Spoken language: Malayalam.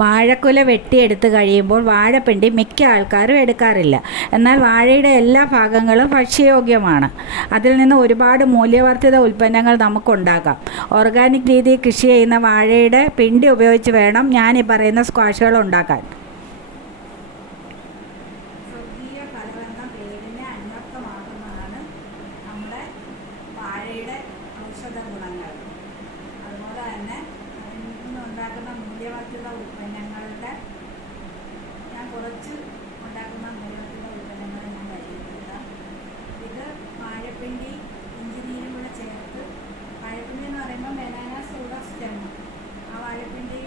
വാഴക്കുല വെട്ടിയെടുത്ത് കഴിയുമ്പോൾ വാഴപ്പിണ്ടി മിക്ക ആൾക്കാരും എടുക്കാറില്ല. എന്നാൽ വാഴയുടെ എല്ലാ ഭാഗങ്ങളും ഭക്ഷ്യയോഗ്യമാണ്. അതിൽ നിന്ന് ഒരുപാട് മൂല്യവർദ്ധിത ഉൽപ്പന്നങ്ങൾ നമുക്കുണ്ടാക്കാം. ഓർഗാനിക് രീതിയിൽ കൃഷി ചെയ്യുന്ന വാഴയുടെ പിണ്ടി ഉപയോഗിച്ച് വേണം ഞാൻ ഈ പറയുന്ന സ്ക്വാഷുകൾ ഉണ്ടാക്കാൻ. സ്വർഗീയ ഫലമെന്ന പേരിനെ അന്വർത്ഥമാക്കുന്നതാണ് നമ്മുടെ വാഴയുടെ ഔഷധ ഗുണങ്ങൾ. അതുപോലെ തന്നെ അതിൽ നിന്നുണ്ടാക്കുന്ന മൂല്യവർദ്ധിത ഉൽപ്പന്നങ്ങളുടെ ഞാൻ കുറച്ച് ഉണ്ടാക്കുന്ന മൂല്യവർദ്ധിത ഉൽപ്പന്നങ്ങൾ ഞാൻ പരിചയപ്പെടുത്താം. ഇത് വാഴപ്പിണ്ടി ഇഞ്ചിനീരും കൂടെ ചേർത്ത്, വാഴപ്പിണ്ടി എന്ന് പറയുമ്പോൾ ബനാന സൂഡ സ്റ്റെം, ആ വാഴപ്പിണ്ടി